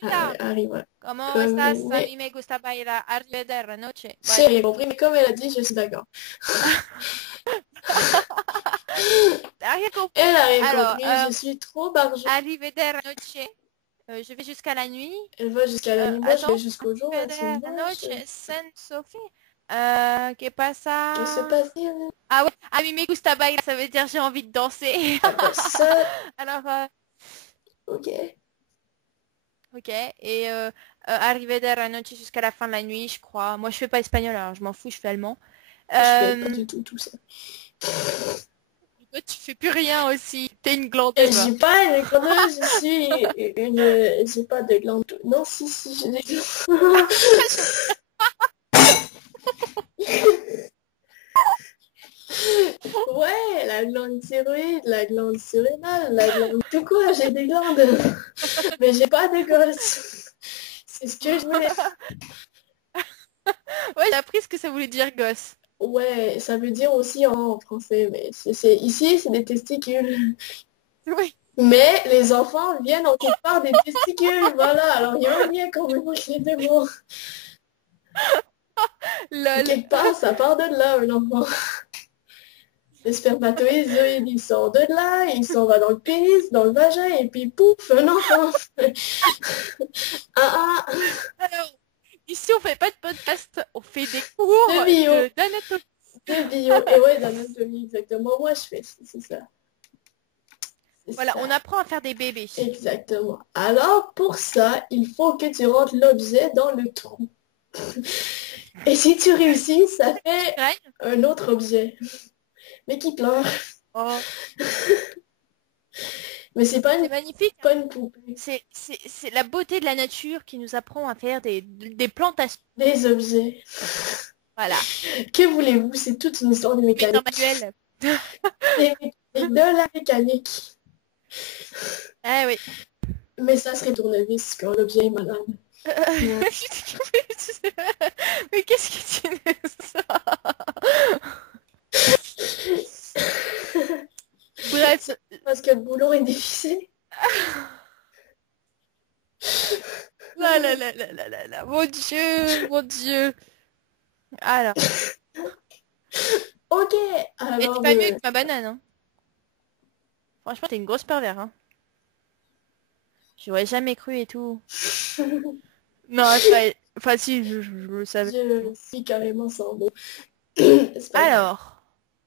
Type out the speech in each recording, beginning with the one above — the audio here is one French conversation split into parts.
Marita, Arriva. ¿cómo Comme... estás? A Mais... mí me gusta bailar arrivederci. J'ai rien compris, mais comme elle a dit, je suis d'accord. T'as rien compris? Elle a rien Alors, compris, je suis trop barjot. arrivederci. Je vais jusqu'à la nuit. Elle va jusqu'à la nuit, moi je vais Attends, jusqu'au jour, là, c'est moche. arrivederci, San Sophie. ¿Qué pasa? Qu'est-ce qui se passe là? Ah ouais, a mí me gusta bailar, ça veut dire j'ai envie de danser. Ah bah ça, Alors, ok. ok, et arrivederci jusqu'à la fin de la nuit, je crois. Moi, je fais pas espagnol, alors je m'en fous, je fais allemand. Je fais pas du tout ça. Toi, tu fais plus rien aussi. T'es une glandeuse. Je suis pas une glandeuse, je suis une... J'ai pas de glande. Non, si, j'ai des glandes. Ouais, la glande thyroïde, la glande surrénale, la glande... Tout quoi, j'ai des glandes. Mais j'ai pas de gosse. C'est ce que je voulais. Ouais, j'ai appris ce que ça voulait dire gosse. Ouais, ça veut dire aussi en français, mais ici, c'est des testicules. Oui. Mais les enfants viennent en quelque part des testicules, voilà. Alors il y a un lien quand même entre les deux mots. Lol. Quelque part, ça part de là, un enfant. Les spermatozoïdes, ils sortent de là, ils s'en vont dans le pénis, dans le vagin, et puis pouf, un enfant. Ah. Alors, ici, on fait pas de podcast, on fait des cours De bio. d'anatomie. De bio. Et ouais, d'anatomie, exactement. Moi, je fais, c'est ça. Voilà, ça. on apprend à faire des bébés. Exactement. Alors, pour ça, il faut que tu rentres l'objet dans le trou. Et si tu réussis, ça fait un autre objet. Mais qui pleure. Oh. Mais c'est pas une... magnifique. Pas une poupée. C'est la beauté de la nature qui nous apprend à faire des plantations. Des objets. Voilà. Que voulez-vous? C'est toute une histoire de mécanique. Manuel. De la mécanique. Ah oui. Mais ça serait tournevis quand l'objet est malade. Mais qu'est-ce que tu veux ça? Bref. Parce que le boulon est dévissé. Là. Mon Dieu. Alors. Ok. Alors, mais t'es pas mieux que ma banane, hein. Franchement, t'es une grosse pervers, hein. J'aurais jamais cru et tout. Non, c'est pas... Enfin, si, je le savais. Je suis carrément sans mots. Alors.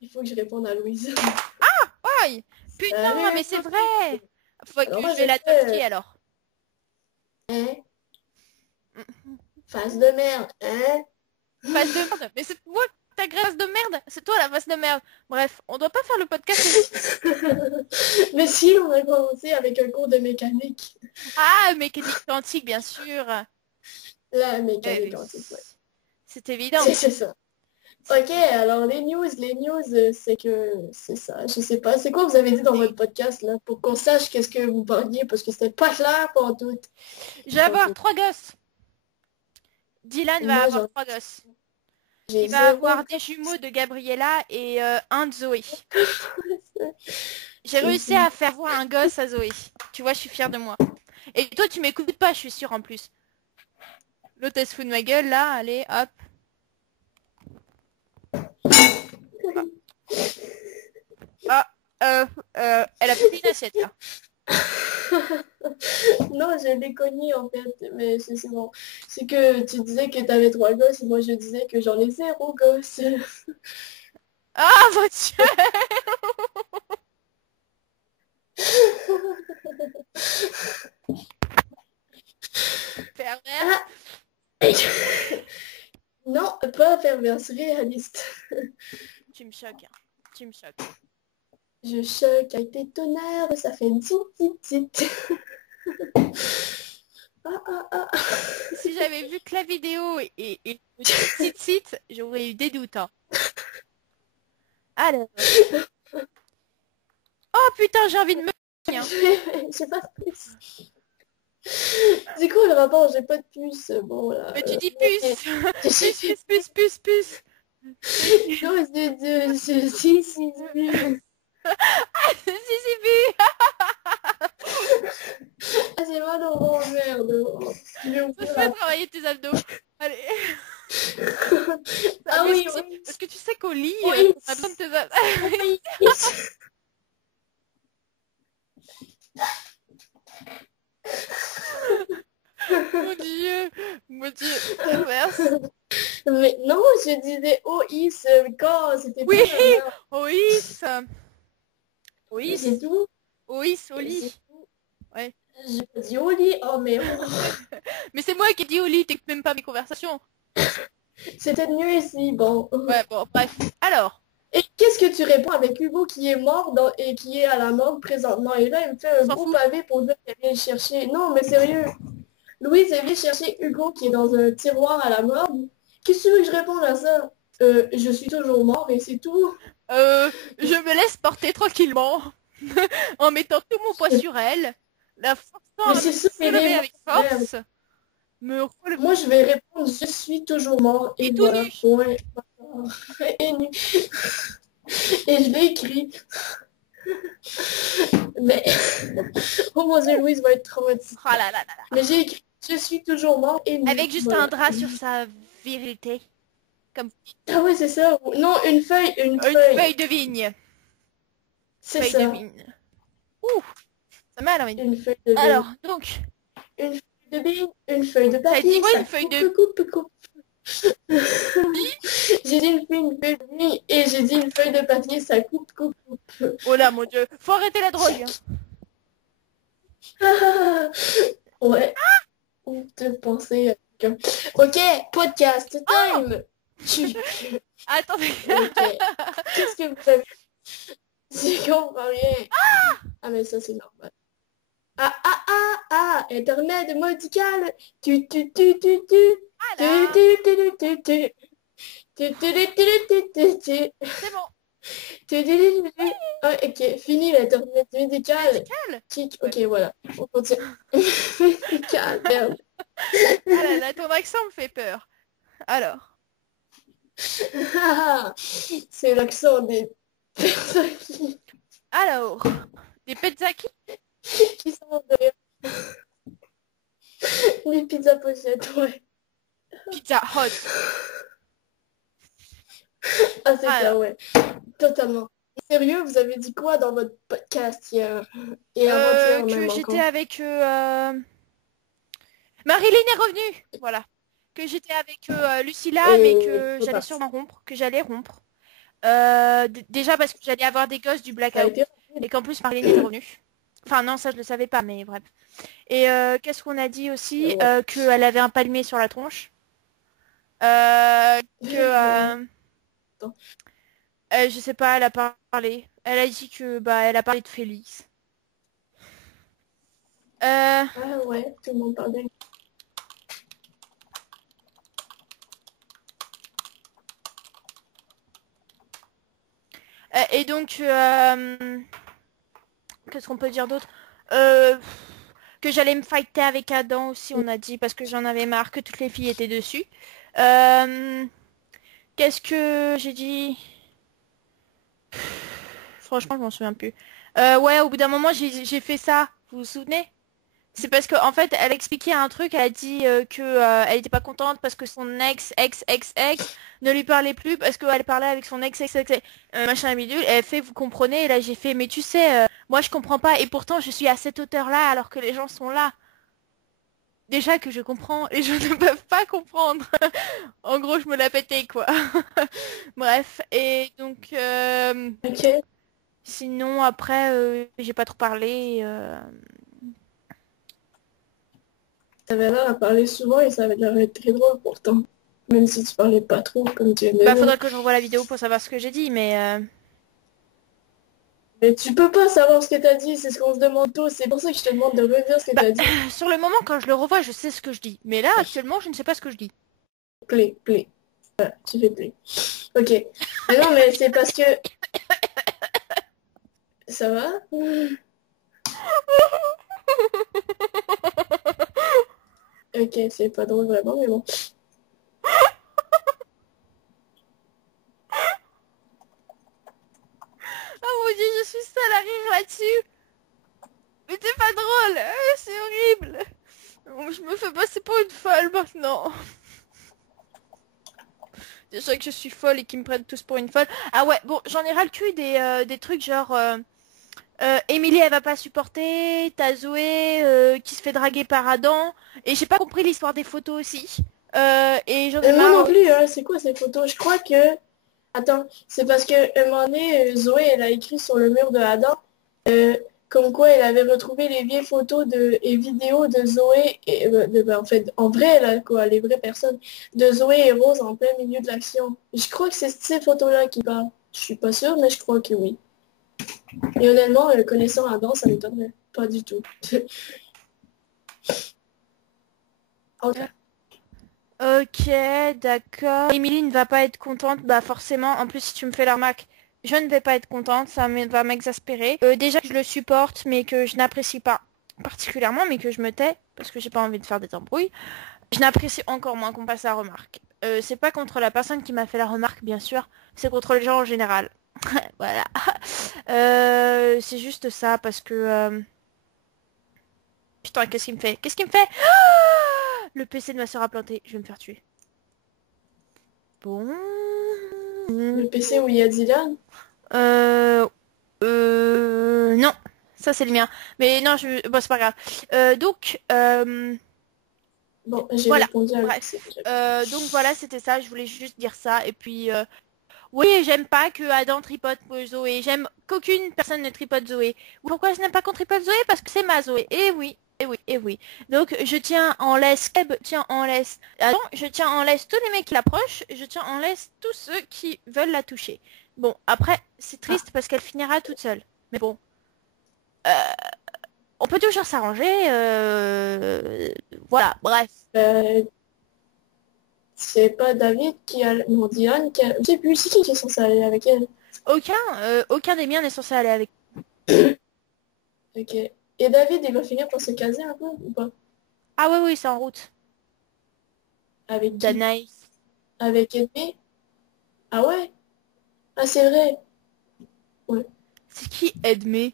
Il faut que je réponde à Louise. Ah, ouais. Putain, mais c'est vrai. Faut que je vais la toquer, alors. Hein? Face de merde, hein? Face de merde. Mais c'est moi ta graisse de merde. C'est toi la face de merde. Bref, on doit pas faire le podcast. Mais si, on a commencé avec un cours de mécanique. Ah, mécanique quantique, bien sûr. La mécanique quantique, ouais. C'est évident. C'est ça. Ok, alors les news, c'est que c'est ça. Je sais pas, c'est quoi vous avez dit dans votre podcast là pour qu'on sache qu'est-ce que vous parliez parce que c'était pas clair pour tout. Je vais avoir 3 gosses. Dylan va avoir 3 gosses. Il va avoir des jumeaux de Gabriella et un de Zoé. J'ai réussi à faire voir un gosse à Zoé. Tu vois, je suis fière de moi. Et toi, tu m'écoutes pas, je suis sûre en plus. L'autre, elle se fout de ma gueule, là. Allez, hop. Elle a pris une assiette, là. Non, je l'ai cogné en fait, mais c'est bon. C'est que tu disais que t'avais 3 gosses et moi je disais que j'en ai 0 gosses. Ah, mon Dieu. Pervers. Non, pas perverse, réaliste. Tu me choques, hein. Tu me choques. Je choque avec tes tonnerres, ça fait une petite. Si j'avais vu que la vidéo et le site, j'aurais eu des doutes. Hein. Alors. Oh putain, j'ai envie de me... J'ai pas de puce. C'est quoi le rapport? J'ai pas de puce. Bon là. Mais tu dis puce. Puce. Non, si. Ah, si. Ah, c'est mal au vent, merde. Fais travailler tes abdos. Allez. Ah oui, oui. Parce que tu sais qu'au lit, oui. t'as besoin de tes abdos. Oui. Mon Dieu, perverse. Mais non, je disais OIS quand c'était Oui, pas OIS. OIS. C'est tout. OIS, au lit. Ouais. Je dis au lit, oh merde. Mais c'est moi qui ai dit au lit, t'écoutes même pas mes conversations. C'était mieux ici, bon. Ouais, bon, bref. Alors. Et qu'est-ce que tu réponds avec Hugo qui est mort et qui est à la morgue présentement? Et là, il me fait un gros pavé pour dire qu'elle vient le chercher. Non, mais sérieux. Louise, elle vient chercher Hugo qui est dans un tiroir à la morgue. Qu'est-ce que tu veux que je réponde à ça? Je suis toujours mort et c'est tout. Je me laisse porter tranquillement. En mettant tout mon poids sur elle. La forçant à me soulever avec force. Moi, je vais répondre, je suis toujours mort. Et voilà, point. Et nu. Et je l'ai écrit. Mais... oh mon Dieu, Louise va être traumatisée. Oh là là là là. Mais j'ai écrit, je suis toujours mort. Et nu. Avec juste un drap sur sa virilité. Comme... ah ouais, c'est ça. Non, une feuille. Une feuille de vigne. C'est ça. De vigne. Ouh, ça m'a l'air. Une feuille de vigne. Alors, donc... une feuille de vigne, une feuille de papier. Ça une feuille de... coupe. J'ai dit une feuille de vigne et j'ai dit une feuille de papier, ça coupe. Oh là, mon Dieu. Faut arrêter la drogue. Ouais. Ou de penser à quelqu'un. Ok, podcast time. Attendez. Okay. Qu'est-ce que vous avez? J'y comprends rien. Ah, mais ça, c'est normal. Internet médical. Tu. C'est bon. Ah, ok, fini l'internet médical. Ok, voilà. On continue. Médical, merde. Ah là là, ton accent me fait peur. Alors. C'est l'accent des Petzaki. Alors. Des Petzaki qui sont de... les pizzas pochettes, ouais. Pizza Hut. Ah, c'est ça, ouais. Totalement. Sérieux, vous avez dit quoi dans votre podcast hier et avant-hier même que j'étais encore. avec... Marilyn est revenue. Voilà. Que j'étais avec Lucilla, mais que j'allais sûrement rompre. Que j'allais rompre. Déjà parce que j'allais avoir des gosses du blackout. Et qu'en plus Marilyn était revenue. Enfin non, ça je le savais pas, mais bref. Et qu'est-ce qu'on a dit aussi qu'elle avait un palmier sur la tronche. Je sais pas, elle a parlé. Elle a dit que elle a parlé de Félix. Ah ouais, tout le monde parlait. Et donc qu'est-ce qu'on peut dire d'autre? Que j'allais me fighter avec Adam aussi, on a dit, parce que j'en avais marre que toutes les filles étaient dessus. Qu'est-ce que j'ai dit? Franchement, je m'en souviens plus. Ouais, au bout d'un moment, j'ai fait ça. Vous vous souvenez? C'est parce qu'en fait, elle expliquait un truc. Elle a dit que elle était pas contente parce que son ex ne lui parlait plus parce qu'elle parlait avec son ex machin bidule. Elle fait, vous comprenez? Et là, j'ai fait, mais tu sais, moi, je comprends pas. Et pourtant, je suis à cette hauteur-là alors que les gens sont là. Déjà que je comprends, les gens ne peuvent pas comprendre. En gros, je me la pétais, quoi. Bref, et donc... Ok. Sinon, après, j'ai pas trop parlé. Ça avait l'air à parler souvent et ça avait l'air d'être très drôle pourtant. Même si tu parlais pas trop, comme tu aimais. Bah, faudrait que je revoie la vidéo pour savoir ce que j'ai dit, mais... Mais tu peux pas savoir ce que t'as dit, c'est ce qu'on se demande tous. C'est pour ça que je te demande de redire ce que t'as dit. Sur le moment, quand je le revois, je sais ce que je dis. Mais là, actuellement, je ne sais pas ce que je dis. Play. Voilà, tu fais play. Ok. Mais non, mais c'est parce que... Ça va? Ok, c'est pas drôle vraiment, mais bon. Oh mon dieu, je suis seule à rire là-dessus. Mais c'est pas drôle. pour une folle maintenant. Déjà que je suis folle et qu'ils me prennent tous pour une folle. Ah ouais, bon, j'en ai ras le cul des trucs genre... Emily elle va pas supporter, t'as Zoé qui se fait draguer par Adam, et j'ai pas compris l'histoire des photos aussi. Et j'en ai Et moi non marre. plus, hein, c'est quoi ces photos? Je crois que... Attends, c'est parce que un moment donné, Zoé, elle a écrit sur le mur de Adam, euh, comme quoi elle avait retrouvé les vieilles photos et vidéos de Zoé, et, en fait, en vrai, là, quoi, les vraies personnes, de Zoé et Rose en plein milieu de l'action. Je crois que c'est ces photos-là qui parlent. Je suis pas sûre, mais je crois que oui. Et honnêtement, connaissant Adam, ça m'étonnerait pas du tout. Ok. Ok, d'accord. Emily ne va pas être contente, bah forcément, en plus si tu me fais la remarque, je ne vais pas être contente, va m'exaspérer. Déjà que je le supporte, mais que je n'apprécie pas particulièrement, mais que je me tais, parce que j'ai pas envie de faire des embrouilles. Je n'apprécie encore moins qu'on passe la remarque. C'est pas contre la personne qui m'a fait la remarque, bien sûr, c'est contre les gens en général. Voilà. C'est juste ça, parce que... Putain, qu'est-ce qu'il me fait? Qu'est-ce qu'il me fait? Le PC de ma soeur a planté, je vais me faire tuer. Bon... Le PC où il y a Dylan? Euh... Non. Ça, c'est le mien. Mais non, bon, c'est pas grave. Donc, Bon, j'ai voilà. répondu à Bref. PC. Donc voilà, c'était ça. Je voulais juste dire ça. Et puis, oui, j'aime pas que Adam tripote Zoé. J'aime qu'aucune personne ne tripote Zoé. Pourquoi je n'aime pas qu'on tripote Zoé? Parce que c'est ma Zoé. Et oui, et oui, et oui. Donc je tiens en laisse Keb, tiens en laisse Adam, je tiens en laisse tous les mecs qui l'approchent, je tiens en laisse tous ceux qui veulent la toucher. Bon, après, c'est Ah, triste parce qu'elle finira toute seule. Mais bon, euh, on peut toujours s'arranger. Voilà, bref. euh, c'est pas David qui a... Non, Dylan qui a... Je sais plus, c'est qui est censé aller avec elle? Aucun des miens n'est censé aller avec. Ok. Et David, il va finir par se caser un peu ou pas? Ah oui, oui, c'est en route. Avec qui? Danaïs. Avec Edmé? Ah ouais? Ah, c'est vrai. Ouais. C'est qui Edmé?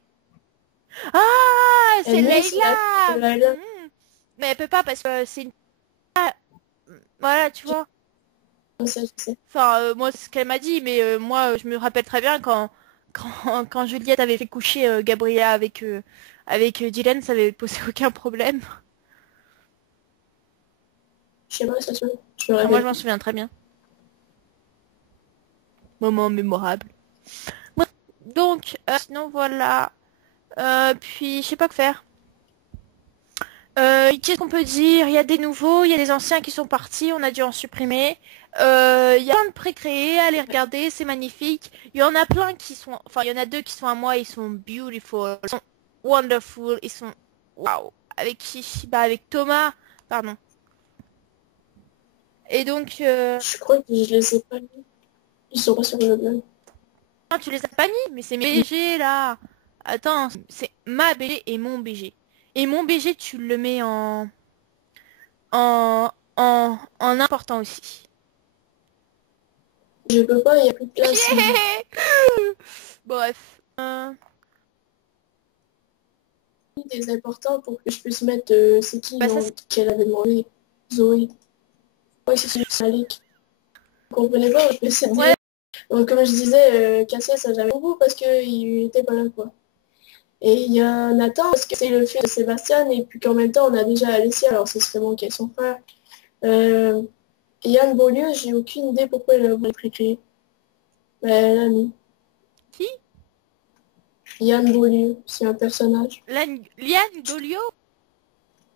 Ah, c'est Edmé, c'est la fille de Leïla. Layla. Mais elle peut pas parce que c'est une... Ah, voilà, tu vois. Comme ça, je sais. Enfin, moi, c'est ce qu'elle m'a dit, mais moi, je me rappelle très bien quand Juliette avait fait coucher Gabriella avec Dylan, ça avait posé aucun problème. Je sais pas, ça se... Je me Enfin, moi, je rappelle m'en plus. souviens très bien. Moment mémorable. Ouais. Donc, sinon, voilà. Puis, je sais pas quoi faire. Qu'est-ce qu'on peut dire? Il y a des nouveaux, il y a des anciens qui sont partis, on a dû en supprimer. Il y a plein de pré-créés, allez regarder, c'est magnifique. Il y en a plein qui sont... Enfin, il y en a deux qui sont à moi, ils sont beautiful, ils sont wonderful, ils sont... Waouh! Avec qui? Bah avec Thomas, pardon. Et donc... Je crois que je les ai pas mis. Ils sont pas sur le blog. Non, tu les as pas mis, mais c'est mes BG là. Attends, c'est ma BG et mon BG. Et mon BG, tu le mets en important aussi. Je peux pas, il y a plus de place. Bref. Des importants pour que je puisse mettre c'est qui Bah ça non, qu'elle avait demandé. Zoé. Oui, c'est celui de Malik. Vous comprenez pas, je vais essayer de dire. ouais. Donc comme je disais, Cassius ça j'avais beaucoup parce qu'il était pas là quoi. Et il y a Nathan parce que c'est le fils de Sébastien et puis qu'en même temps on a déjà Alessia, alors ce serait bon qu'elle son frère. Euh, Yann Beaulieu, j'ai aucune idée pourquoi elle a voulu précréer. Mais elle a mis. Qui? Yann Beaulieu, c'est un personnage. Liane Dolio?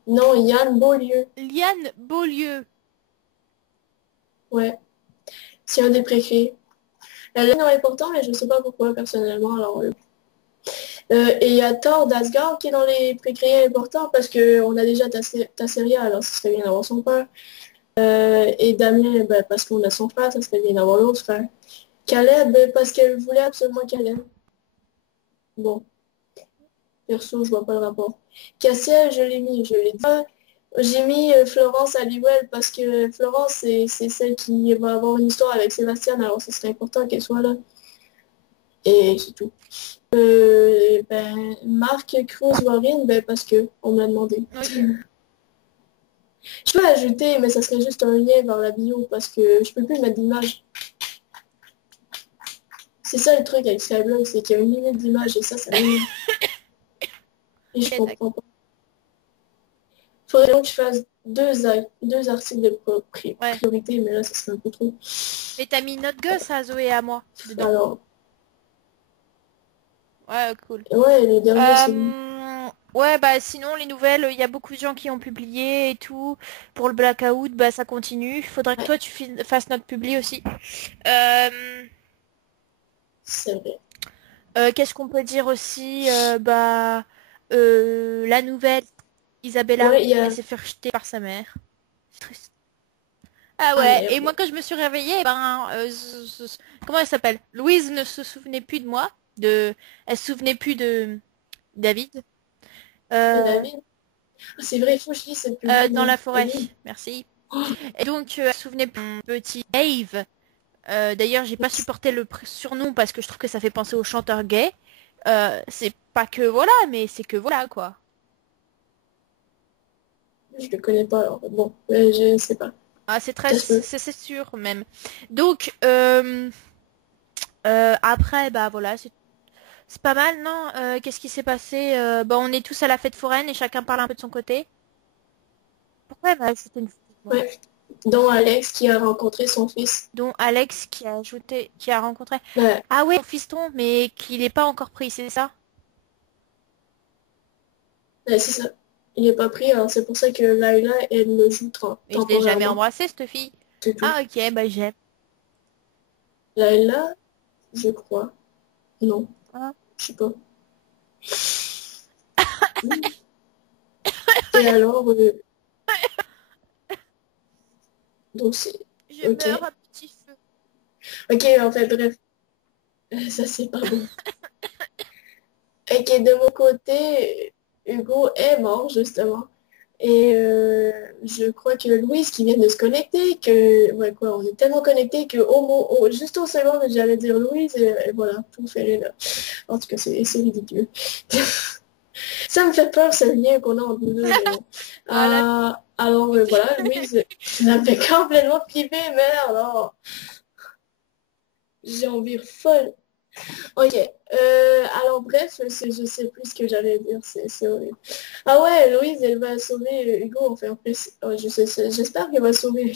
Non, Yann Beaulieu. Liane Beaulieu. Ouais, c'est un des précréés. Elle est important, mais je sais pas pourquoi personnellement. Alors, et il y a Thor d'Asgard qui est dans les précréés importants parce qu'on a déjà Tasseria, alors ça serait bien d'avoir son frère. Et Damien, bah, parce qu'on a son frère, ça serait bien d'avoir l'autre frère. Caleb, parce qu'elle voulait absolument Caleb. Bon, perso, je vois pas le rapport. Cassiel, je l'ai mis, je l'ai dit. J'ai mis Florence Halliwell parce que Florence, c'est celle qui va avoir une histoire avec Sébastien, alors ce serait important qu'elle soit là. Et c'est tout. Ben, Marc Cruz Warren, ben, parce que on me l'a demandé. Oui. Je peux ajouter, mais ça serait juste un lien vers la bio parce que je peux plus mettre d'image. C'est ça le truc avec Skyblog, c'est qu'il y a une limite d'image et ça m'énerve. Et je Ok, d'accord. comprends pas. Faudrait donc que je fasse deux articles de Ouais. priorité, mais là, ça serait un peu trop. Mais t'as mis notre gosse à Zoé et à moi dedans. Alors, Ouais, cool. ouais, le dernier, c'est lui. Ouais, bah sinon les nouvelles, il y a beaucoup de gens qui ont publié et tout. Pour le blackout, bah ça continue. Faudrait que Ouais, toi tu fasses notre publi aussi. Euh, c'est vrai. Qu'est-ce qu'on peut dire aussi? La nouvelle, Isabella, Ouais, il y elle a... s'est fait rejeter par sa mère. C'est triste. Ah Ah, ouais, et moi merde. quand je me suis réveillée, eh ben, comment elle s'appelle? Louise ne se souvenait plus de moi, elle se souvenait plus de David. Euh, David. Ah, c'est vrai, il faut que je lise cette publi, dans là. la Elle est forêt, nulle. merci. Et donc, elle se souvenait plus de mon petit Dave. D'ailleurs, j'ai pas supporté le surnom parce que je trouve que ça fait penser au chanteur gay. C'est pas que voilà, mais c'est que voilà quoi. Je le connais pas, alors bon, je sais pas. Ah, c'est très, Ça se peut. c'est sûr même. Donc, après, bah voilà, c'est pas mal, non? Qu'est-ce qui s'est passé? Bah, on est tous à la fête foraine et chacun parle un peu de son côté. Pourquoi elle m'a ajouté une photo de moi? Ouais. Dont Alex qui a rencontré son fils. Dont Alex qui a rencontré. Ouais, Ah ouais, son fiston, mais qu'il n'est pas encore pris, c'est ça? ouais, c'est ça. Il est pas pris, alors c'est pour ça que Layla, elle le joue Mais je l'ai jamais temporairement. embrassé, cette fille. C'est tout. Ah ok, bah j'aime. Layla, je crois. Non, Hein. je sais pas. Et alors, donc c'est... Je Ok. meurs à petit feu. Ok, en fait, bref. Ça, c'est pas bon. Ok, de mon côté, Hugo est mort, justement. Et je crois que Louise qui vient de se connecter, que... Ouais, quoi, on est tellement connectés que juste au seconde, j'allais dire Louise, et voilà, tout fait là. En tout cas, c'est ridicule. Ça me fait peur, ce lien qu'on a entre nous deux, mais bon. Voilà. Alors, voilà, Louise, je la fais complètement flipper, merde, alors, j'ai envie folle. Ok, alors bref, je sais plus ce que j'allais dire, c'est horrible. Ah ouais, Louise, elle va sauver Hugo, enfin, après, oh, j'espère qu'elle va sauver.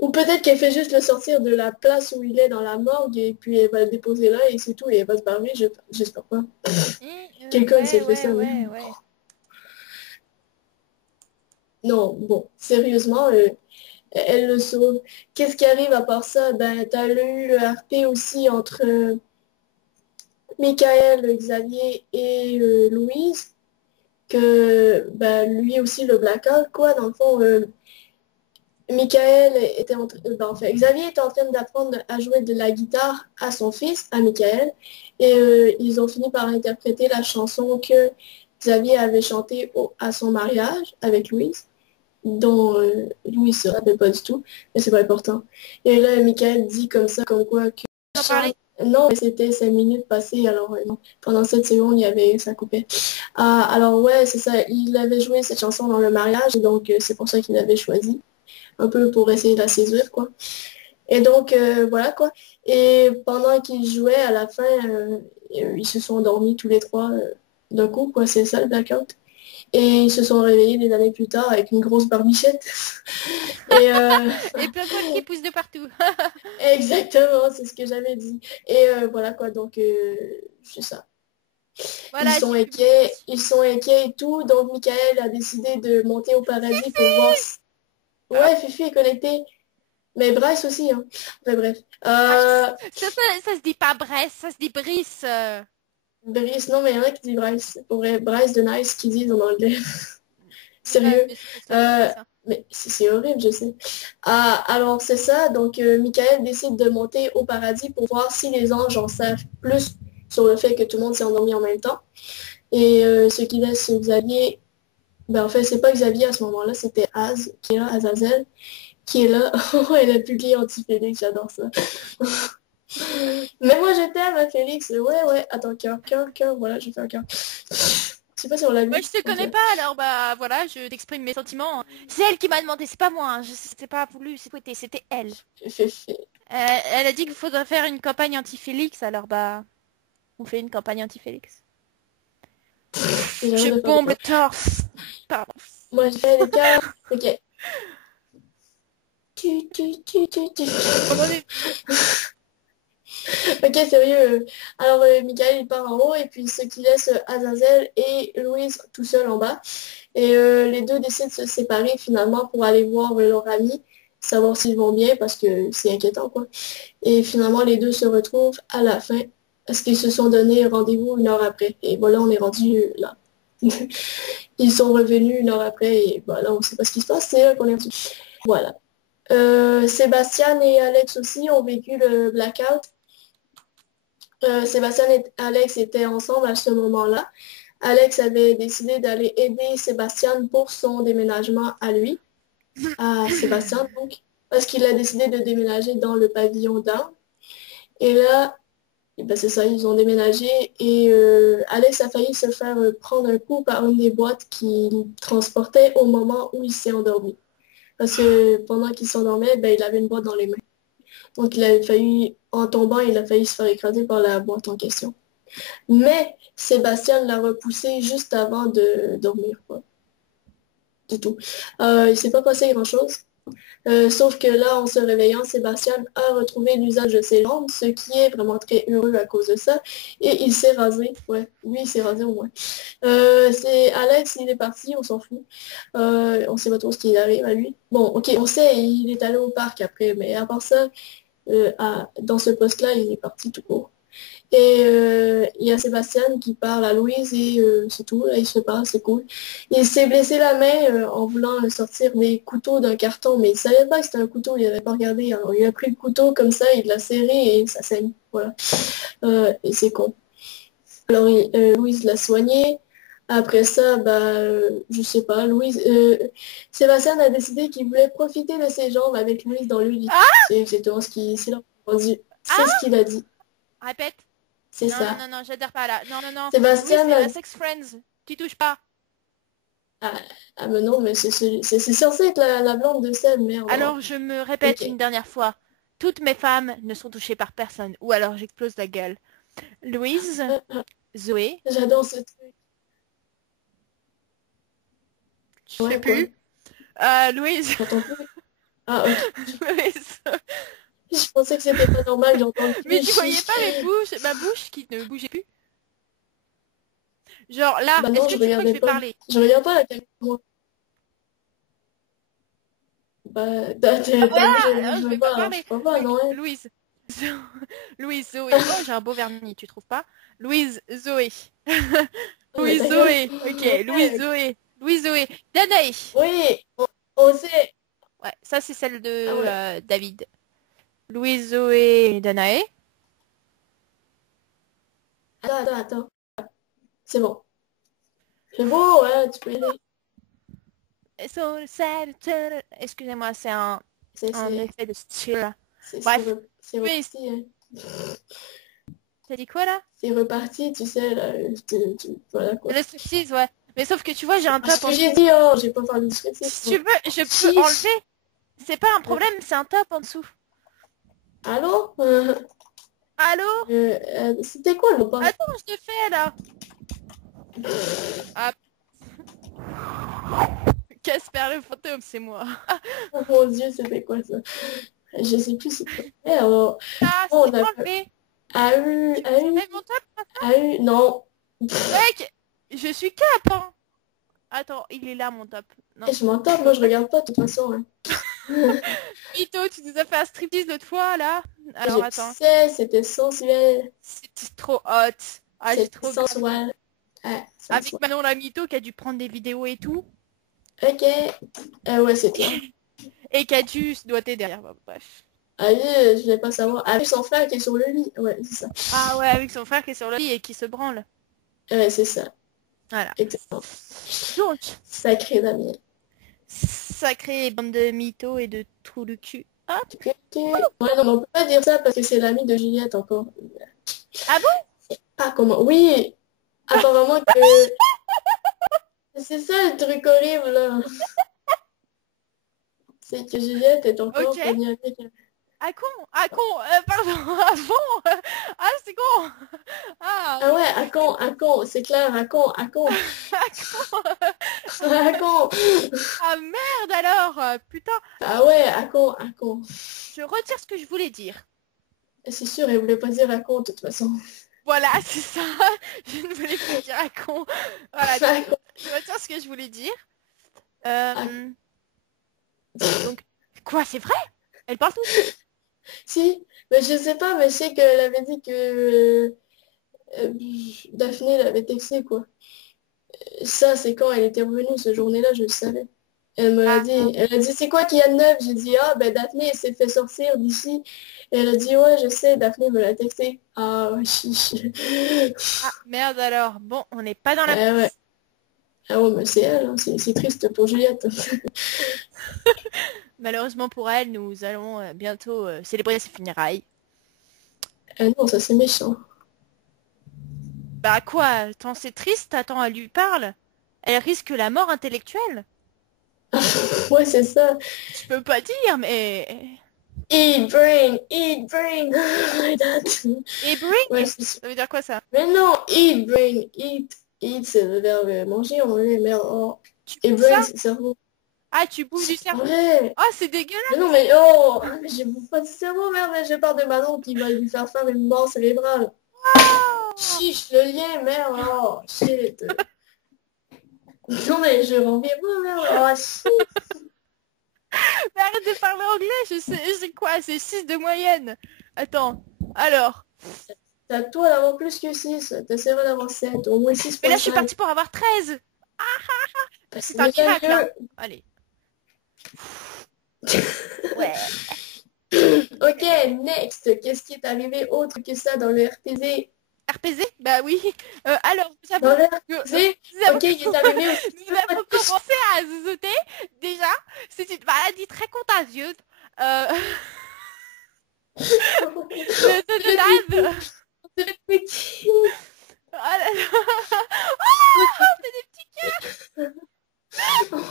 Ou peut-être qu'elle fait juste le sortir de la place où il est dans la morgue, et puis elle va le déposer là, et c'est tout, et elle va se barrer, j'espère pas. Quelqu'un s'est Ouais, fait ouais, ça, mais... ouais, ouais. Non, bon, sérieusement, elle le sauve. Qu'est-ce qui arrive à part ça? Ben, t'as eu le RP aussi entre Michael, Xavier et Louise, que ben, lui aussi le blackout, quoi. Dans le fond, Michael était ben, enfin, Xavier était en train d'apprendre à jouer de la guitare à son fils, à Michael, et ils ont fini par interpréter la chanson que Xavier avait chantée à son mariage avec Louise, dont Louis se rappelle pas du tout, mais c'est pas important. Et là, Michael dit comme ça, comme quoi que On en parlait. non, mais c'était 5 minutes passées, alors non. Pendant 7 secondes, ça coupait. Ah, alors ouais, c'est ça, il avait joué cette chanson dans le mariage, et donc c'est pour ça qu'il l'avait choisi, un peu pour essayer de la séduire, quoi. Et donc, voilà, quoi. Et pendant qu'il jouait, à la fin, ils se sont endormis tous les trois d'un coup, quoi, c'est ça le blackout. Et ils se sont réveillés des années plus tard avec une grosse barbichette. Et Et plein de poils qui poussent de partout. exactement, c'est ce que j'avais dit. Et voilà quoi, donc c'est ça. Voilà, tu publies. Ils sont inquiets et tout. Donc Michael a décidé de monter au paradis pour voir. Ah, Ouais, Fifi est connecté. Mais Bryce aussi, hein. Enfin bref. Bryce. Ça se dit pas Bresse, ça se dit Brice. Brice, non, mais il y en a qui disent Bryce. Pour vrai, Bryce de Nice qui disent en anglais. Ouais, Sérieux. mais c'est Euh, ça. mais c'est horrible, je sais. Ah, alors c'est ça, donc Michael décide de monter au paradis pour voir si les anges en savent plus sur le fait que tout le monde s'est endormi en même temps. Et ce qui laisse Xavier, ben en fait c'est pas Xavier à ce moment-là, c'était Az, qui est là, Azazel, qui est là. Oh, elle a publié anti-Félix, j'adore ça. Mais moi je t'aime, hein, Félix. Ouais, ouais, attends, cœur, cœur, cœur, voilà, j'ai fait un cœur. sais pas si on l'a vu. Moi, je te connais pas, alors bah voilà, je t'exprime mes sentiments. C'est elle qui m'a demandé, c'est pas moi. Hein. C'était pas voulu, c'était elle. Elle a dit qu'il faudrait faire une campagne anti-Félix, alors bah on fait une campagne anti-Félix. Je bombe le torse. Pardon. Moi, je fais les cas. Ok. Ok, sérieux. Alors, Michael, il part en haut et puis ce qui laisse Azazel et Louise tout seuls en bas. Et les deux décident de se séparer finalement pour aller voir leur ami, savoir s'ils vont bien parce que c'est inquiétant, quoi. Et finalement, les deux se retrouvent à la fin parce qu'ils se sont donné rendez-vous 1 heure après. Et voilà, on est rendu là. Ils sont revenus 1 heure après et voilà, on ne sait pas ce qui se passe, c'est là qu'on est rendu. Voilà. Sébastien et Alex aussi ont vécu le blackout. Sébastien et Alex étaient ensemble à ce moment-là. Alex avait décidé d'aller aider Sébastien pour son déménagement à lui, à Sébastien donc, parce qu'il a décidé de déménager dans le pavillon d'Armes. Et là, ben c'est ça, ils ont déménagé et Alex a failli se faire prendre un coup par une des boîtes qu'il transportait au moment où il s'est endormi. Parce que pendant qu'il s'endormait, ben, il avait une boîte dans les mains. Donc il avait failli, en tombant, il a failli se faire écraser par la boîte en question. Mais Sébastien l'a repoussé juste avant de dormir, quoi. Du tout. Il ne s'est pas passé grand-chose. Sauf que là, en se réveillant, Sébastien a retrouvé l'usage de ses jambes, ce qui est vraiment très heureux à cause de ça. Et il s'est rasé. Ouais, lui, il s'est rasé au moins. C'est Alex, il est parti, on s'en fout. On sait pas trop ce qui arrive à lui. Bon, ok, on sait, il est allé au parc après, mais à part ça, dans ce poste-là, il est parti tout court. Et il y a Sébastien qui parle à Louise et c'est tout, là, il se parle, c'est cool. Il s'est blessé la main en voulant sortir des couteaux d'un carton, mais il savait pas que c'était un couteau, il avait pas regardé. Alors il a pris le couteau comme ça, il l'a serré et ça saigne. Voilà. Et c'est con. Alors Louise l'a soigné. Après ça, bah, je sais pas, Sébastien a décidé qu'il voulait profiter de ses jambes avec Louise dans le lit. C'est exactement ce qu'il a dit. Répète. C'est non, ça. non, j'adhère pas là. Non, Sébastien Louise, c'est la sex friends. Tu touches pas. Mais non, mais c'est censé être la blonde de Seb, merde. Alors, je me répète Ok. une dernière fois. Toutes mes femmes ne sont touchées par personne. Ou alors j'explose la gueule. Louise, Zoé. J'adore ce truc. Je sais Ouais, plus. Louise. J'entends plus. Ah, ok. Louise. Je pensais que c'était pas normal, j'entends plus. Mais tu voyais pas ma bouche qui ne bougeait plus. Genre là, Bah est-ce non, que tu crois que je vais pas. parler? Je regarde pas la caméra, moi. Bah, Je vais pas parler. Je crois pas, non, ouais. Louise. Louise, Zoé. Oh, j'ai un beau vernis, tu trouves pas? Louise, Zoé. Louise, Zoé. Ok, Louise, Zoé. Louise, Zoé. Danae. Oui, on sait. Ouais, ça c'est celle de David. Louise, Zoé et Danae. Attends. C'est bon. C'est beau, ouais, tu peux y aller. Excusez-moi, c'est un effet de style. C'est Bref. reparti, hein. T'as dit quoi là? C'est reparti, tu sais, là, voilà quoi. Le striptease, ouais. Mais sauf que tu vois, j'ai un top Ce en que j'ai dessous. dit, oh, j'ai pas parlé de striptease. Si tu veux, je peux enlever. C'est pas un problème, c'est un top en dessous. Allô? Allô? C'était quoi le pas? Attends, je te fais là. Ah. Casper le fantôme, c'est moi. Oh mon dieu, c'était quoi ça? Je sais plus c'est quoi. Alors, Ah, on c'est a enlevé. eu, Mon top? non. Mec, je suis cap, hein. Attends, il est là mon top. Non. Je m'entends, moi je regarde pas de toute façon. Hein. Vito, tu nous as fait un striptease l'autre fois là. Alors attends. Je sais, c'était sensuel. C'était trop hot. Ah, j'ai trop sensuel. Avec Manon la mytho qui a dû prendre des vidéos et tout. Ok. Ouais, c'est toi. Et qui a dû se doiter derrière. Bon, bref. Allez, je voulais pas savoir. Avec son frère qui est sur le lit. Ouais, c'est ça. Ah ouais, avec son frère qui est sur le lit et qui se branle. Ouais, c'est ça. Voilà. Exactement. Donc. Sacré Damien. Sacré bande de mythos et de trous de cul. Ah. Ouais, non, mais on peut pas dire ça parce que c'est l'ami de Juliette encore. Ah bon? Ah, comment? Oui. Apparemment que... C'est ça le truc horrible, là. C'est que Juliette est encore Ok. pognée avec À con, pardon, ah bon, ah c'est con, ah, Ah ouais, à con, c'est clair, à con, à con, à con. ah merde alors, putain, Ah ouais, à con, à con. je retire ce que je voulais dire. C'est sûr, elle voulait pas dire à con, de toute façon. Voilà, c'est ça, je ne voulais plus dire à con. Voilà, donc À con, je retire ce que je voulais dire. à Euh, donc, quoi, c'est vrai? Elle parle toute seule. Si, mais je sais pas, mais je sais qu'elle avait dit que Daphné l'avait texté, quoi. Ça, c'est quand elle était revenue, ce journée-là, je le savais. Elle me l'a Ah, dit. Elle a dit, c'est quoi qu'il y a de neuf? J'ai dit, ah, ben Daphné, elle s'est fait sortir d'ici. Et elle a dit, ouais, je sais, Daphné me l'a texté. Ah, ouais, chiche. ah, merde alors. Bon, on n'est pas dans la Ouais, ouais. mouise. Ah ouais, mais c'est elle, hein. C'est triste pour Juliette. Malheureusement pour elle, nous allons bientôt célébrer ses funérailles. Ah non, ça c'est méchant. Bah quoi, attends, c'est triste, attends, elle lui parle. Elle risque la mort intellectuelle. Ouais, c'est ça. Je peux pas dire, mais... Eat brain. Like that. Et Ouais, bring? c'est sûr. Ça veut dire quoi ça? Mais non, eat brain. Eat, c'est le verbe manger en anglais, merde. Oh. Tu Et bouffes brain, ça? c'est cerveau. Ah, tu bouffes du cerveau. Ouais. Oh, c'est dégueulasse. Mais non, mais oh, mais je bouffe pas du cerveau, merde, mais je parle de Manon qui va lui faire faire une mort cérébrale. Oh. Chiche, le lien, merde, oh, shit. Non, mais je reviens pas, merde, oh, shit. Mais arrête de parler anglais, je sais, c'est quoi? C'est 6 de moyenne. Attends, alors. T'as toi d'avoir plus que 6, t'essaieras d'avoir 7, au moins Mais là, je suis 6,5. partie pour avoir 13. Bah, C'est c'est un déjà miracle, hein. mieux. Allez. Ouais. Ok, next. Qu'est-ce qui est arrivé autre que ça dans le RPZ? RPZ? Bah oui. Alors, Dans le nous RPZ, avons, ok, il est arrivé aussi. nous avons commencé à zouzoter. Déjà, c'est une maladie très contagieuse. Euh, le zozodase. Le petit. Oh là là. Oh, t'as des petits cœurs.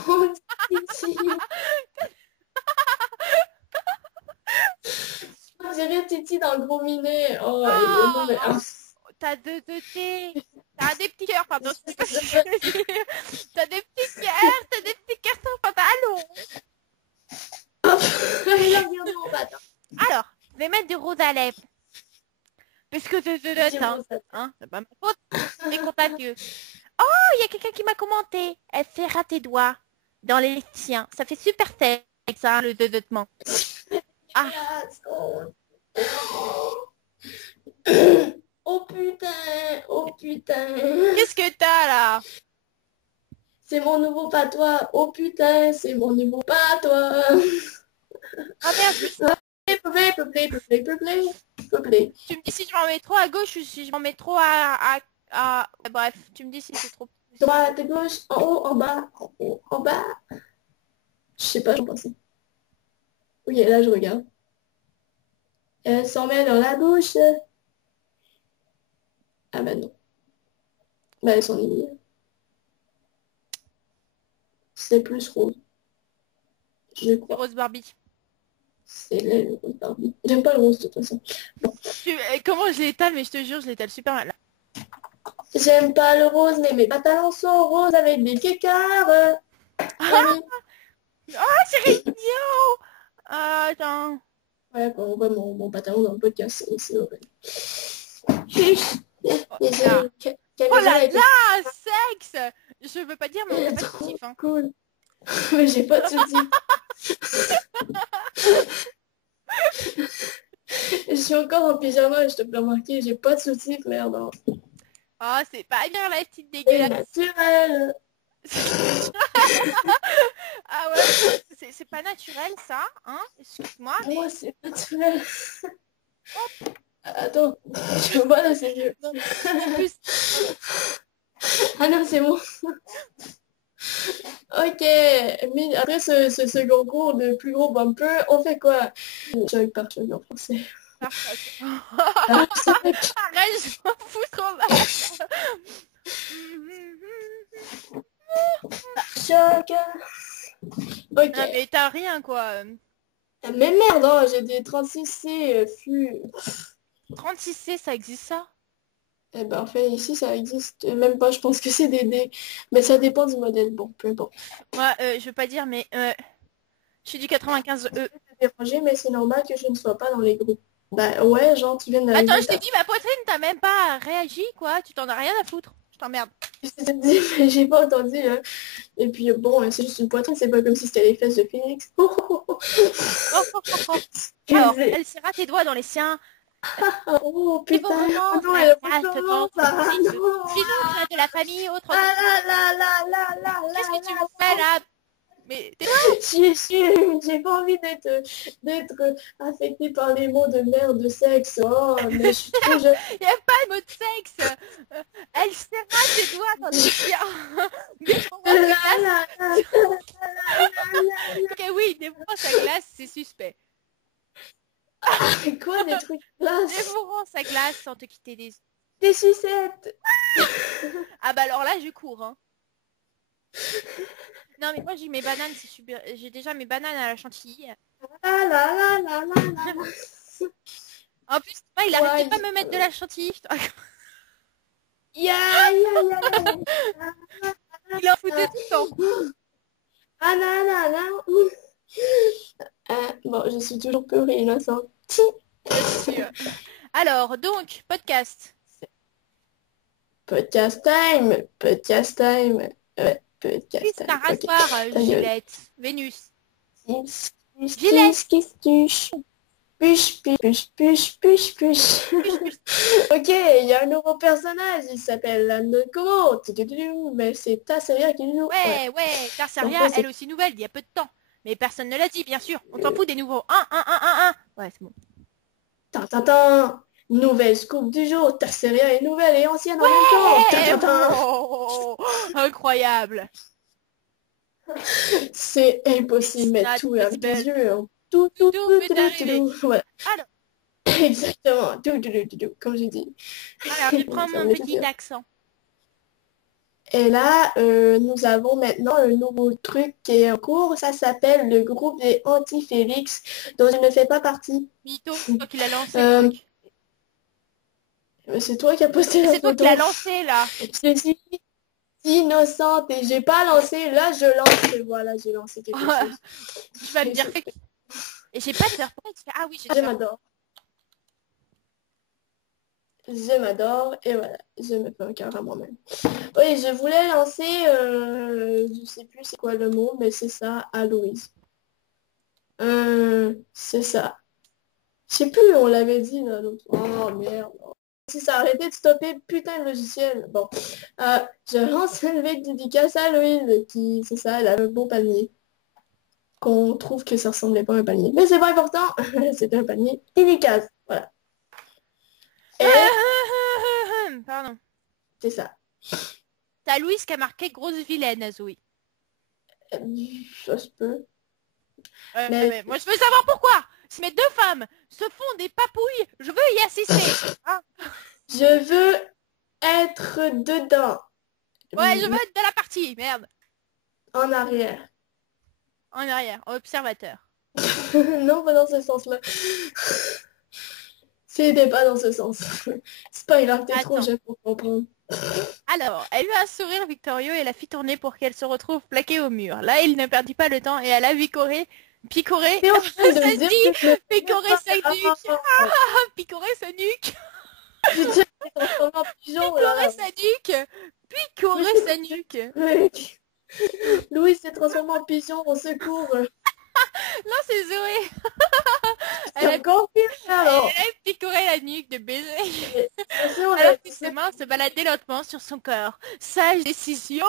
Oh, petit. On dirait Titi dans le gros minet. Oh, non, mais... Oh, t'as zozoté. T'as des petits cœurs, pardon, je sais pas ce que je veux dire. T'as des petits cœurs sur le pantalon. Alors, je vais mettre du rose à lèvres. Parce que c'est hein, c'est pas ma faute, c'est contagieux. Oh, il y a quelqu'un qui m'a commenté. Elle serra tes doigts dans les siens. Ça fait super sexe, hein, le zozotement. Ah, Oh putain, oh putain. qu'est-ce que t'as là? C'est mon nouveau patois. Oh putain, c'est mon nouveau patois. Ah merde, Peuplé, peuplé, peuplé, peuplé, peuplé. tu me dis si je m'en mets trop à gauche ou si je m'en mets trop ouais, bref, tu me dis si c'est trop... Droite, gauche, en haut, en bas, en haut, en bas. Je sais pas, j'en pensais. Oui, et là, je regarde. Elle s'en met dans la bouche. Ah bah non. Bah, elle s'en est mis. C'est plus rose. Je C'est crois. Rose Barbie. C'est laid, le rose Barbie. J'aime pas le rose, de toute façon. Bon. Comment je l'étale, mais je te jure, je l'étale super mal. J'aime pas le rose, mais mes pantalons sont roses avec des kékars. Ah, oh, c'est rigolo. Ah, attends. Ouais, quand on voit mon pantalon dans le podcast, c'est horrible. Oh là, oh là là, sexe. Je veux pas dire, mais on n'a pas de Trop kiff, hein. cool. Mais j'ai pas de soucis. Je suis encore en pyjama, je te peux remarquer, j'ai pas de soucis, merde. Hein. Oh, c'est pas bien la petite C'est dégueulasse. naturel. Ah ouais, c'est pas naturel ça, hein? Excuse-moi, mais... Moi, c'est naturel. Attends, je vois là, c'est mieux. En plus, Ah non, c'est bon. Ok, mais après ce second cours de plus gros bumper, on fait quoi? Chug par chug en français. Ah, arrête, je m'en fous trop mal. Choc. Ok. Non mais t'as rien quoi. Mais merde, hein, j'ai des 36C flux. 36C, ça existe ça? Eh ben, en fait, ici, ça existe même pas. Je pense que c'est des dés. Mais ça dépend du modèle. Bon, peu importe. Moi, je veux pas dire, mais je suis du 95E. Je suis dérangée, mais c'est normal que je ne sois pas dans les groupes. Bah ouais, genre, tu viens Attends, d'arriver. je t'ai dit ma poitrine, t'as même pas réagi, quoi. Tu t'en as rien à foutre. Je t'emmerde. Je t'ai dit, mais j'ai pas entendu. Hein. Et puis, bon, c'est juste une poitrine. C'est pas comme si c'était les fesses de Phoenix. Oh, oh, oh, oh. Alors, Excusez. elle serra tes doigts dans les siens. Oh Et vos putain. Oh romans, non, ça elle a pas casse comment tant. ça. Petite Non. chinoise de la famille, autre. Ah là là là là là Qu'est-ce que là tu là. fais là? Mais t'es J'ai pas envie d'être affectée par les mots de merde de sexe. Oh, mais je suis trop jeune. y a pas de mot de sexe. Elle serra tes doigts dans les siens. Mais pour moi, La, ça glace. la, la, Ok, oui, des fois, ça glace, c'est suspect. la. Quoi, des trucs là? Dévorant sa glace sans te quitter des yeux. Des sucettes. Ah bah alors là, je cours, hein. Non, mais moi, j'ai mes bananes, c'est super. J'ai déjà mes bananes à la chantilly. La la la la la la. En plus, moi, il arrêtait Ouais. pas de me mettre de la chantilly. Ya, ya, ya, ya. Il en foutait tout le temps. Ah, na, na, na. Bon, je suis toujours peu innocente. Bien sûr. Alors, donc, podcast. Podcast time. Podcast time. Ouais, podcast Kiss time. ta Ok. rasoir, Ta gueule. Gillette. Vénus. Kiss, kiss, Gillette. kiss, kiss, tuche. Puche, puche, puche, puche, puche. Ok, il y a un nouveau personnage, il s'appelle Nakomo. Mais c'est Tasseria qui joue. Ouais, ouais. Donc, Tarsaria, c'est elle aussi nouvelle, il y a peu de temps. Mais personne ne l'a dit, bien sûr. On s'en fout des nouveaux. Un. Ouais, c'est bon. Tintintin. Nouvelle scoop du jour. Tasseria est nouvelle et ancienne en même temps. Ouais, Tintintin. oh, incroyable. C'est impossible, mais Not tout avec les possible. yeux. Hein. Tout, tout, Tout tout, peut tout, arriver. tout, tout. Voilà. Alors, Exactement. Tout, tout, tout, tout, comme j'ai dit. alors, je prends Ça mon me fait petit rire. accent. Et là, nous avons maintenant un nouveau truc qui est en cours. Ça s'appelle le groupe des Anti-Félix, dont je ne fais pas partie. Mytho, c'est toi qui l'as lancé le Euh, truc. c'est toi qui as posté la C'est toi qui photo. l'as lancé là. Je suis innocente et j'ai pas lancé. Là, je lance. Et voilà, j'ai lancé quelque chose. Tu vas me dire que... Et j'ai pas de surprise. Ah oui, j'ai Je déjà... m'adore. Je m'adore. Et voilà, je me fais un cœur à moi-même. Oui, je voulais lancer, je sais plus c'est quoi le mot, mais c'est ça, à Louise. C'est ça. Je sais plus, on l'avait dit là, l'autre. Oh merde. Si ça arrêtait de stopper, putain de logiciel. Bon. Je lance une big dédicace à Louise, qui, c'est ça, elle a un beau panier. Qu'on trouve que ça ressemblait pas à un panier. Mais c'est pas important, c'était un panier dédicace. Voilà. Et Pardon. c'est ça. T'as Louise qui a marqué grosse vilaine à Zoé. Ça se peut. Mais moi je veux savoir pourquoi. Si mes deux femmes se font des papouilles, je veux y assister. Hein. Je veux être dedans. Ouais, je veux être de la partie, merde. En arrière. En arrière, observateur. Non, pas dans ce sens-là. C'était pas dans ce sens. C'est pas grave, t'es trop Attends. jeune pour comprendre. Alors, elle eut un sourire victorieux et la fit tourner pour qu'elle se retrouve plaquée au mur. Là, il ne perdit pas le temps et alla picorer, T'es en train de ça dire dit, que picorer sa nuque, picorer sa nuque, putain, t'es transformé en pigeon là. picorer sa nuque, picorer sa nuque. Louis s'est transformé en pigeon, au secours. Non, c'est Zoé. C'est encore pire ça, alors. Elle a picoré la nuque de baiser. Attention, Alors que ses mains se baladaient lentement sur son corps. Sage décision.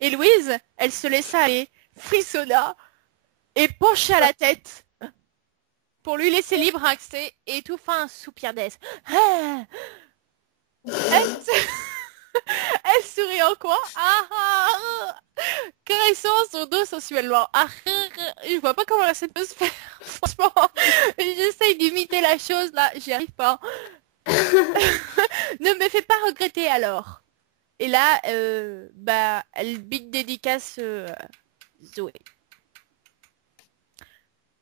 Et Louise, elle se laissa aller, frissonna et pencha la tête pour lui laisser libre accès et étouffa un soupir d'aise. Ah. Elle sourit en coin, caressant son dos sensuellement. Je vois pas comment ça peut se faire. Franchement, j'essaye d'imiter la chose là, j'y arrive pas. Ne me fais pas regretter alors. Et là, bah, elle big dédicace Zoé.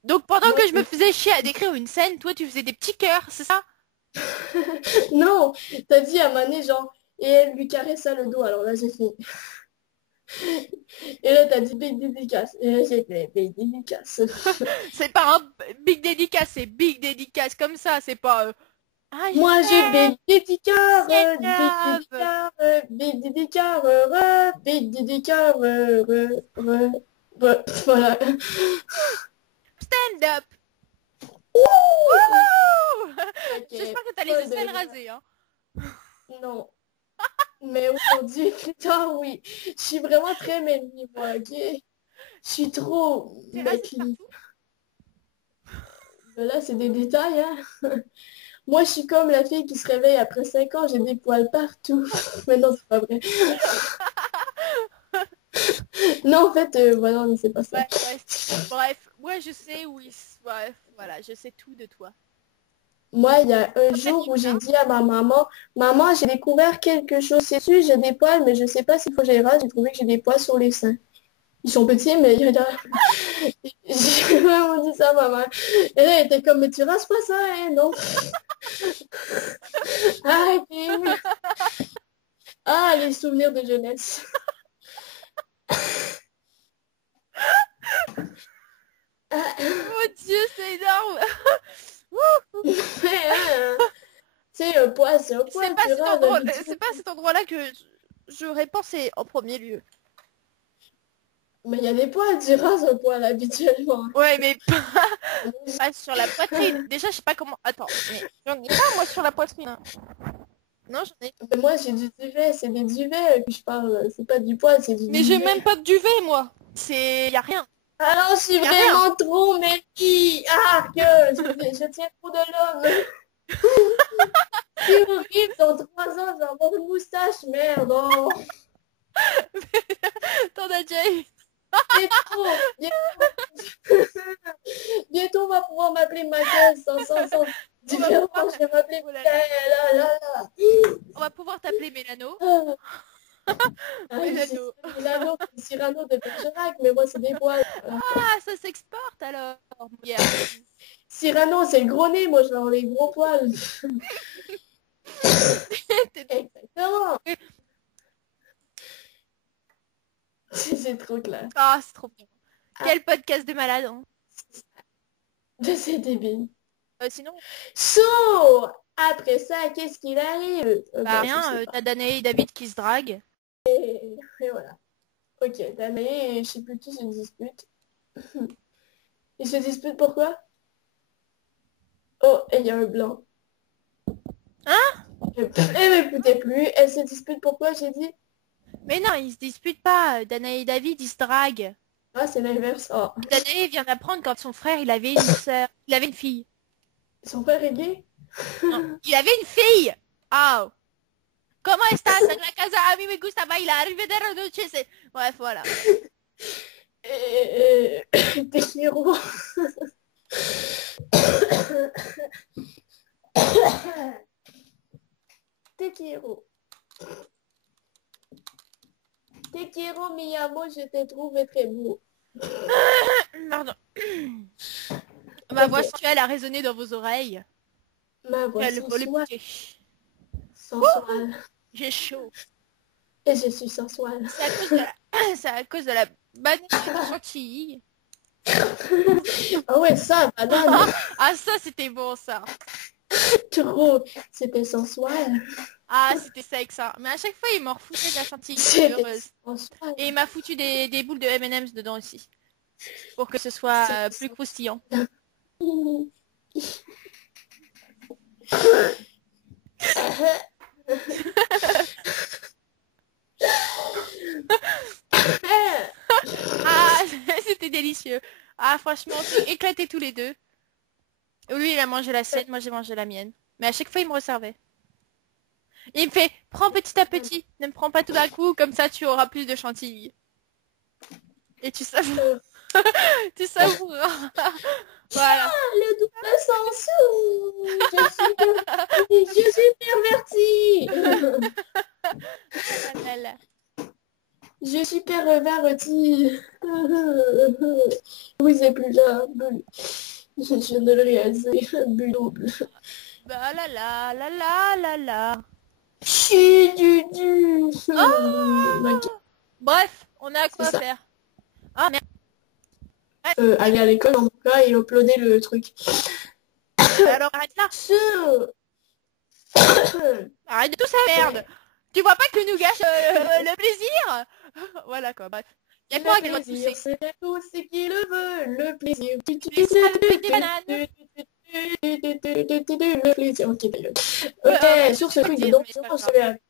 Donc pendant Moi, que je me faisais chier à décrire une scène, toi tu faisais des petits cœurs, c'est ça? non, t'as dit à Mané, genre, et elle lui caressa le dos. Alors là, j'ai fait. Et là, t'as dit big dédicace. Et là, j'ai fait big dédicace. C'est pas un big dédicace, c'est big dédicace comme ça, c'est pas ah Moi, je j'aime, big dédicace, c'est big grave. dédicace, big dédicace, big dédicace, voilà. Stand up. Ouh, Wouhou. ok, J'espère que t'as les folle de aisselles rire. rasées, hein. Non. Mais aujourd'hui, putain, oui. Je suis vraiment très mélie, moi, ok? Je suis trop T'es rasée de mélie. partout. Ben là, c'est des détails, hein. Moi, je suis comme la fille qui se réveille après 5 ans, j'ai des poils partout. Mais non, c'est pas vrai. Non, en fait, voilà, mais c'est pas ça. Ouais, bref, moi je sais, oui, bref, voilà, je sais tout de toi. Moi, il y a un Quand t'as jour dit où j'ai ça, dit à ma maman, maman, j'ai découvert quelque chose. C'est sûr, j'ai des poils, mais je sais pas s'il faut que j'aille rase. J'ai trouvé que j'ai des poils sur les seins. Ils sont petits, mais il y en a. J'ai vraiment dit ça à maman. Et là, elle était comme, mais tu rases pas ça, hein, non? Ah, ok. Ah, les souvenirs de jeunesse. mon Dieu, c'est énorme. C'est un poil, c'est un poil, tu rases C'est d'habitude. pas à cet endroit-là que j'aurais pensé en premier lieu. Mais il y a des poils, tu rases un poil habituellement. Ouais, mais pas sur la poitrine. Déjà, je sais pas comment. Attends, mais j'en ai pas moi sur la poitrine, hein. Non, j'en ai. Mais moi, j'ai du duvet, c'est des duvets que je parle. C'est pas du poil, c'est du Mais j'ai même duvet. pas de duvet, moi. C'est... Y a rien. Alors, je suis Y a rien. vraiment trop mélie. Ah, que je tiens trop de l'homme. C'est horrible, dans 3 ans, je vais avoir une moustache, merde. Oh. T'en as déjà eu. C'est trop. Bientôt, on va pouvoir m'appeler Michael sans On va différence. pouvoir Je vais m'appeler Oh là là. Michael. Là, là, là. On va pouvoir t'appeler Mélano. Ah, ah, c'est Mélano. Milano, c'est Cyrano de Bergerac, mais moi, c'est des poils. Voilà. Ah, ça s'exporte alors. Yeah. Cyrano, c'est le gros nez, moi, je vais avoir les gros poils. Exactement. C'est trop clair. Ah, c'est trop bien. Ah. Quel podcast de malade, hein. C'est débile. Sinon, So, après ça, qu'est-ce qu'il arrive? bah Bah, je rien, sais pas. t'as Danae et David qui se draguent. Et voilà. Ok, Danae et je sais plus qui se disputent. Ils se disputent pourquoi? Oh, et il y a un blanc. Hein? Elle m'écoutait plus. Elle se dispute pourquoi, j'ai dit? Mais non, ils se disputent pas. Danae et David, ils se draguent. Ah, c'est l'inverse. Oh. Danae vient d'apprendre quand son frère, il avait une sœur. Il avait une fille. Son père est gay? Non, il avait une fille. Oh. ¿Cómo estás? En la casa a mí me gusta bailar. Arrivederci. Bref, voilà. T'es héros. Tekiro. Tekiro Miyamo, je t'ai trouvé très beau. Pardon. Ma voix Ok. sensuelle a résonné dans vos oreilles. Ma voix Elle volait sensuelle. piquer. Sensuelle. J'ai chaud. Et je suis sensuelle. C'est à cause de la... C'est à cause de la banane chantilly. Ah ouais, ça, banane. Ah, ça, c'était bon, ça. Trop. C'était sensuel. Ah, c'était sexe, hein. Mais à chaque fois, il m'en refoutait de la chantilly. J'étais C'était heureuse. sensuel. Et il m'a foutu des boules de M&M's dedans aussi. Pour que ce soit plus croustillant. Ah, c'était délicieux. Ah, franchement, on s'est éclatés tous les deux. Lui, il a mangé la sienne, moi j'ai mangé la mienne. Mais à chaque fois, il me resservait. Il me fait, prends petit à petit, ne me prends pas tout d'un coup, comme ça tu auras plus de chantilly. Et tu savoures. Tu savoureras. Voilà. Ah, le double sens. Je suis pervertie. Ah là là. Je suis perverti. Louise n'est plus là. Je ne le réalisais. Double. Bah là là là là là là. Chi du. Bref, on a C'est quoi ça. faire. Ah merde. Aller à l'école en tout cas et uploader le truc. Alors arrête là. Arrête de tout ça, merde. Tu vois pas que tu nous gâches le plaisir. Voilà quoi, bref. Y'a que moi qui dois Le te pousser. plaisir, c'est à tous ceux qui le veulent. Le plaisir. Avec des bananes. Le plaisir. Ok, d'ailleurs. Ouais, Ok, sur ce faut le truc de dire, Don mais c'est pas Juan, je grave. vais...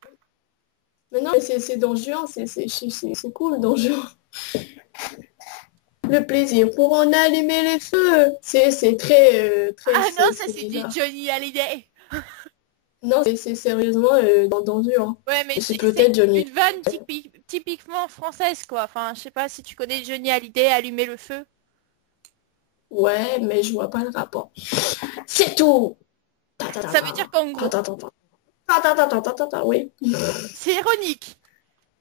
Mais non, mais c'est Don Juan, c'est cool, Don Juan. Le plaisir pour en allumer les feux. C'est très... très Ah non, ça c'est c'est du bizarre. Johnny Hallyday. Non, c'est sérieusement dans Juan. Ouais, mais C'est c'est peut-être Johnny. une vanne typiquement française, quoi. Enfin, je sais pas si tu connais Johnny Hallyday, Allumer le feu. Ouais, mais je vois pas le rapport. C'est tout. Ça veut dire qu'en gros, Oui. c'est ironique.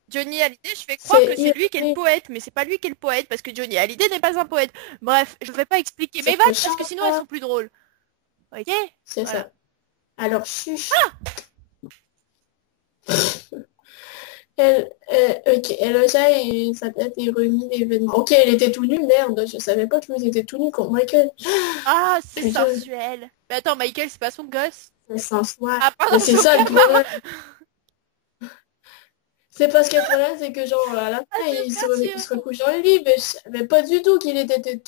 Johnny Hallyday, je fais croire que C'est c'est lui qui est le ironique. poète, mais c'est pas lui qui est le poète, parce que Johnny Hallyday n'est pas un poète. Bref, je vais pas expliquer mes C'est vannes, le parce que sinon elles chanteur. sont plus drôles. Ok? C'est Voilà. ça. Alors, chuch. Ok, Eloja et sa tête est remis l'événement. Ok, elle était tout nue, merde. Je savais pas que vous étiez tout nus contre Michael. Ah, c'est Putain, sensuel. Mais attends, Michael, c'est pas son gosse. c'est sensuel. Ah, Mais pardon, c'est son ça le gamin. problème. C'est parce que le problème, c'est que genre, à la Ah, fin, c'est il gracieux. se recouche dans le lit, mais je savais pas du tout elle était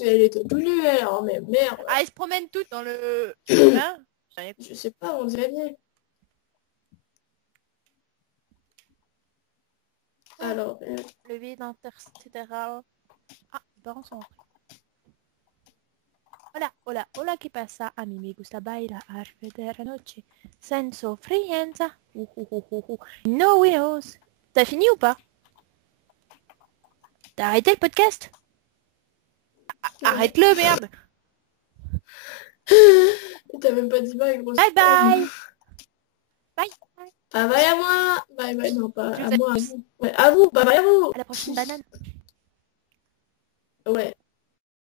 tout nue, elle. Oh, mais merde. Ah, ils se promènent toutes dans le... Hein? Je sais pas, on dirait bien. Alors, Le vide intersidéral. Ah, dans son... Hola, hola, hola, ¿qué pasa? A mí me gusta bailar de la noche. Sans sofrienza. No windows. T'as fini ou pas? T'as arrêté le podcast? Arrête-le, merde. t'as même pas dit bye, grosse Bye femme. bye. Bye. Bye bye à moi. Bye bye, non, pas Je à vous moi, à vous. Ouais, à vous, bye bye à vous. à la prochaine banane. Ouais.